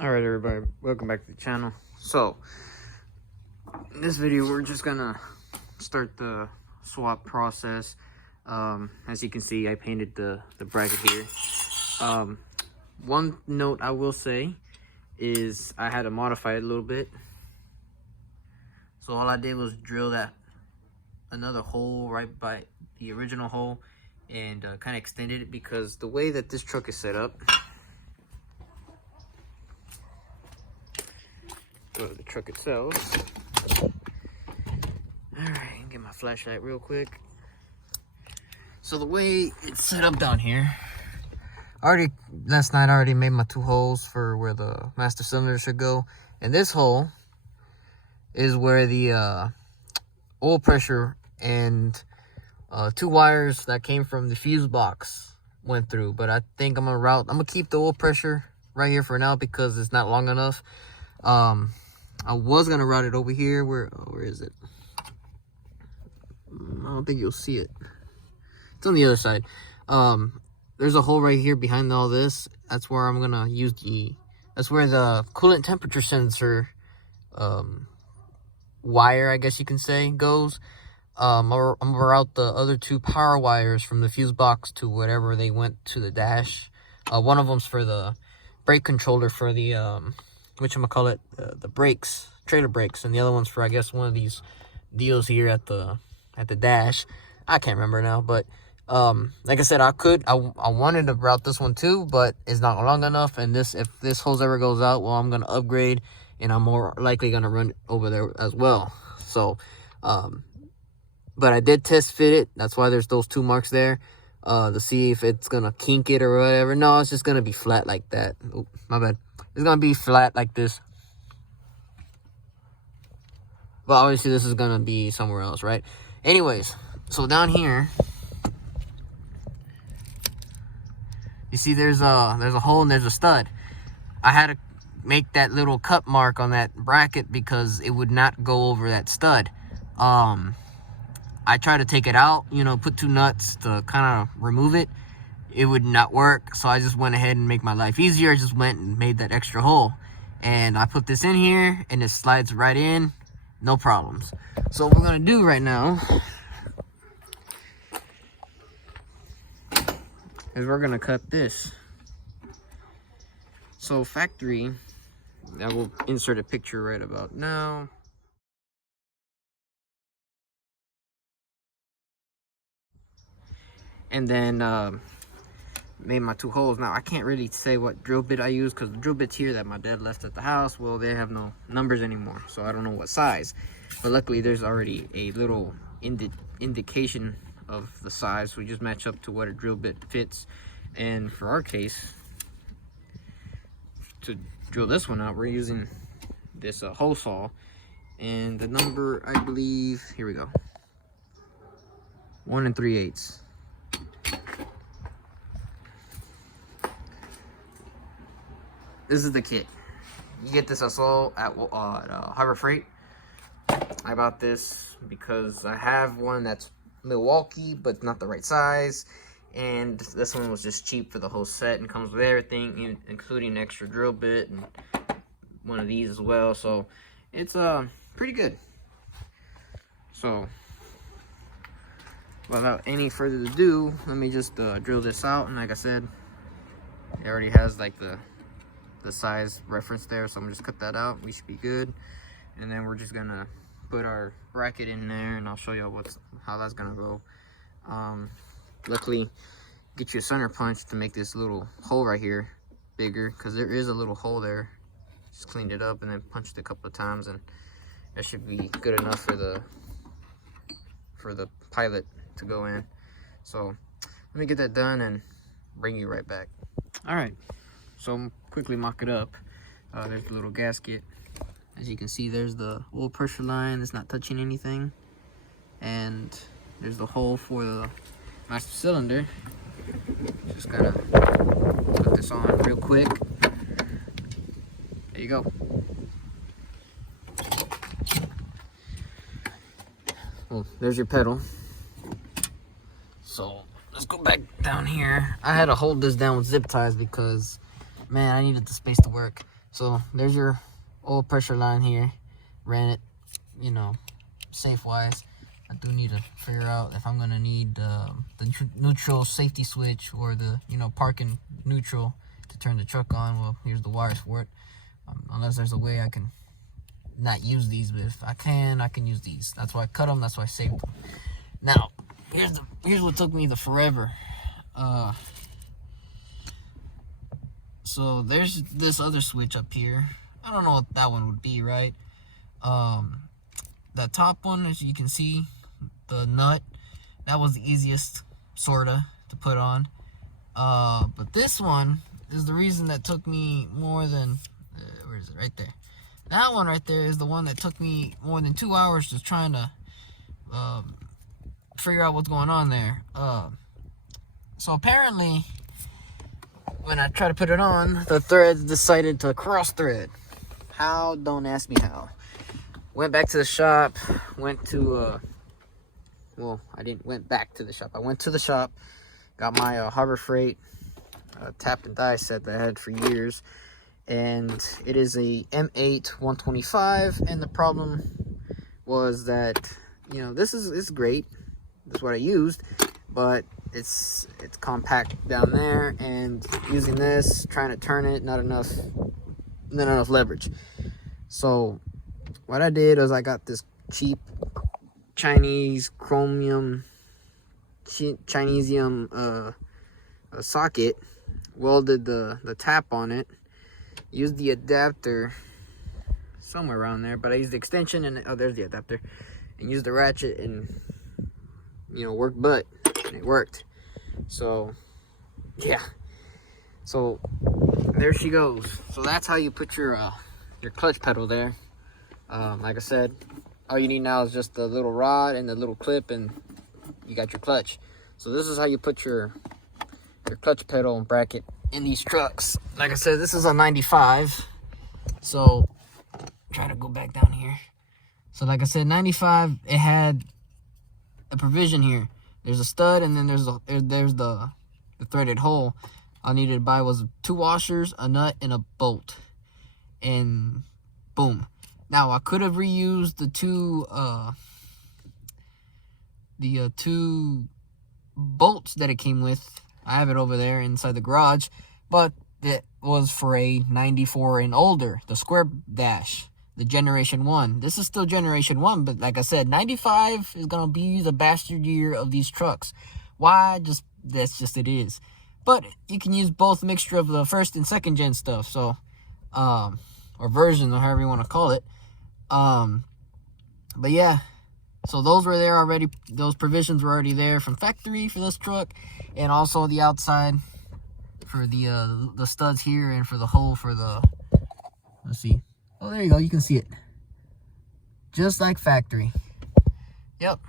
Alright everybody, welcome back to the channel. So, in this video we're just gonna start the swap process. As you can see, I painted the bracket here. One note I will say is I had to modify it a little bit. So all I did was drill that another hole right by the original hole and kind of extended it, because the way that this truck is set up, go to the truck itself. Alright, get my flashlight real quick. So the way it's set up down here, last night I already made my 2 holes for where the master cylinder should go, and this hole is where the oil pressure and 2 wires that came from the fuse box went through. But I think I'm gonna keep the oil pressure right here for now because it's not long enough. I was gonna route it over here. Where is it? I don't think you'll see it. It's on the other side. There's a hole right here behind all this. That's where I'm gonna use that's where the coolant temperature sensor wire, I guess you can say, goes. I'm gonna route the other 2 power wires from the fuse box to whatever they went to the dash. One of them's for the brake controller for the whatchamacallit, the brakes, trailer brakes, and the other one's for, I guess, one of these deals here at the dash. I can't remember now, but like I said, I wanted to route this one too, but it's not long enough. And if this hose ever goes out, well, I'm gonna upgrade, and I'm more likely gonna run it over there as well. So but I did test fit it. That's why there's those 2 marks there, to see if it's gonna kink it or whatever. No, it's just gonna be flat like that. Oh, my bad. It's gonna be flat like this. But obviously this is gonna be somewhere else, right? Anyways, so down here, you see there's a hole and there's a stud. I had to make that little cut mark on that bracket because it would not go over that stud. I tried to take it out, put 2 nuts to kind of remove it. It would not work, so I just went ahead and make my life easier. I just went and made that extra hole, and I put this in here and it slides right in, no problems. So what we're gonna do right now is we're gonna cut this. So factory, I will insert a picture right about now. And then made my 2 holes. Now I can't really say what drill bit I use, because the drill bits here that my dad left at the house, well, they have no numbers anymore, so I don't know what size. But luckily there's already a little indication of the size. We just match up to what a drill bit fits. And for our case, to drill this one out, we're using this hole saw, and the number, I believe, here we go, 1 3/8. This is the kit. You get this also at Harbor Freight. I bought this because I have one that's Milwaukee, but not the right size. And this one was just cheap for the whole set and comes with everything, including an extra drill bit and one of these as well. So it's pretty good. So without any further ado, let me just drill this out. And like I said, it already has like the size reference there, so I'm just cut that out. We should be good. And then we're just gonna put our bracket in there, and I'll show you how that's gonna go. Luckily, get you a center punch to make this little hole right here bigger, because there is a little hole there. Just cleaned it up and then punched it a couple of times, and that should be good enough for the pilot to go in. So let me get that done and bring you right back. All right, so quickly mock it up. There's the little gasket. As you can see, there's the oil pressure line. It's not touching anything. And there's the hole for the master cylinder. Just gotta put this on real quick. There you go. Well, there's your pedal. So let's go back down here. I had to hold this down with zip ties because, man, I needed the space to work. So there's your oil pressure line here. Ran it, you know, safe wise. I do need to figure out if I'm gonna need the neutral safety switch or the, you know, parking neutral to turn the truck on. Well, here's the wires for it. Unless there's a way I can not use these, but if I can use these. That's why I cut them. That's why I saved them. Now, here's what took me the forever. So there's this other switch up here. I don't know what that one would be, right? That top one, as you can see, the nut, that was the easiest, sorta, to put on. But this one is the reason that took me more than, where is it? Right there. That one right there is the one that took me more than 2 hours just trying to figure out what's going on there. So apparently, when I try to put it on, the threads decided to cross thread. How? Don't ask me how. Went back to the shop, went to, well, I didn't went back to the shop. I went to the shop, got my Harbor Freight tap and die set that I had for years. And it is a M8 125, and the problem was that, you know, this is great. That's what I used, but it's compact down there, and using this, trying to turn it, not enough leverage. So what I did was I got this cheap Chinese chromium Chinesium socket, welded the tap on it, used the adapter somewhere around there, but I used the extension, and oh, there's the adapter, and used the ratchet, and, you know, worked butt, and it worked. So yeah, so there she goes. So that's how you put your clutch pedal there. Like I said, all you need now is just the little rod and the little clip, and you got your clutch. So this is how you put your clutch pedal and bracket in these trucks. Like I said, this is a 95. So try to go back down here. So like I said, 95, it had a provision here. There's a stud, and then there's the threaded hole. All I needed to buy was 2 washers, a nut, and a bolt, and boom. Now I could have reused the two bolts that it came with. I have it over there inside the garage, but it was for a 94 and older, the square dash, the generation 1. This is still generation 1, but like I said, 95 is gonna be the bastard year of these trucks. Why? That's just it is. But you can use both mixture of the first and second gen stuff, so or version, or however you want to call it. But yeah, so those were there already. Those provisions were already there from factory for this truck, and also the outside for the studs here, and for the hole for the, let's see. Oh, there you go. You can see it. Just like factory. Yep.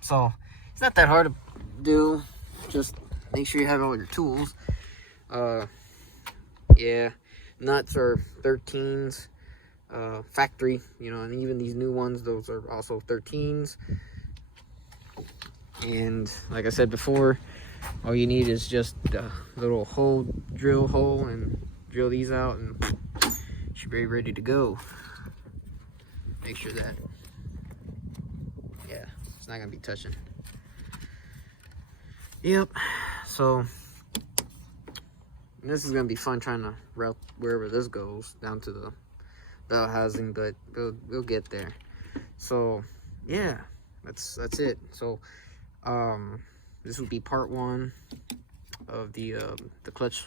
So it's not that hard to do. Just make sure you have all your tools. Yeah, nuts are 13s. Factory, you know, and even these new ones, those are also 13s. And like I said before, all you need is just a little drill hole, and drill these out, and should be ready to go. Make sure that, yeah, it's not gonna be touching. Yep. So this is gonna be fun, trying to route wherever this goes down to the bell housing, but we'll get there. So yeah, that's it. So this would be part 1 of the clutch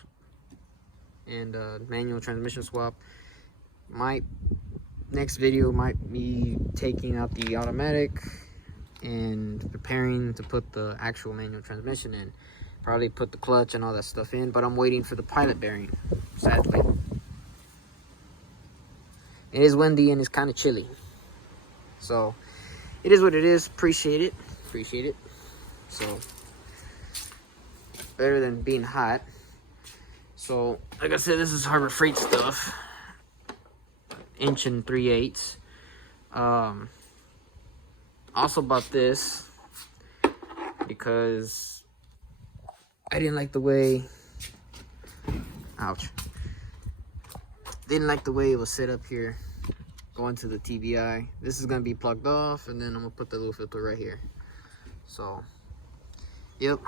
and manual transmission swap. My next video might be taking out the automatic and preparing to put the actual manual transmission in. Probably put the clutch and all that stuff in, but I'm waiting for the pilot bearing, sadly. It is windy and it's kind of chilly, so it is what it is. Appreciate it. So better than being hot. So like I said, this is Harbor Freight stuff, 1 3/8. Also bought this because I didn't like the way, ouch, Didn't like the way it was set up here, going to the TBI. This is gonna be plugged off, and then I'm gonna put the little filter right here. So, yep.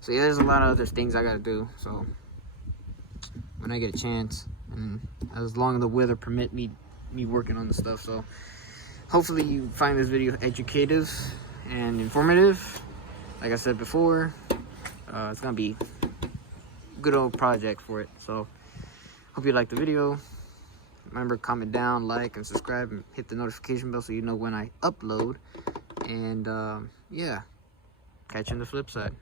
So yeah, there's a lot of other things I gotta do. So when I get a chance, and as long as the weather permit me working on the stuff. So hopefully you find this video educative and informative. Like I said before, it's gonna be a good old project for it. So hope you like the video. Remember, comment down, like, and subscribe, and hit the notification bell so you know when I upload. And yeah, catch you on the flip side.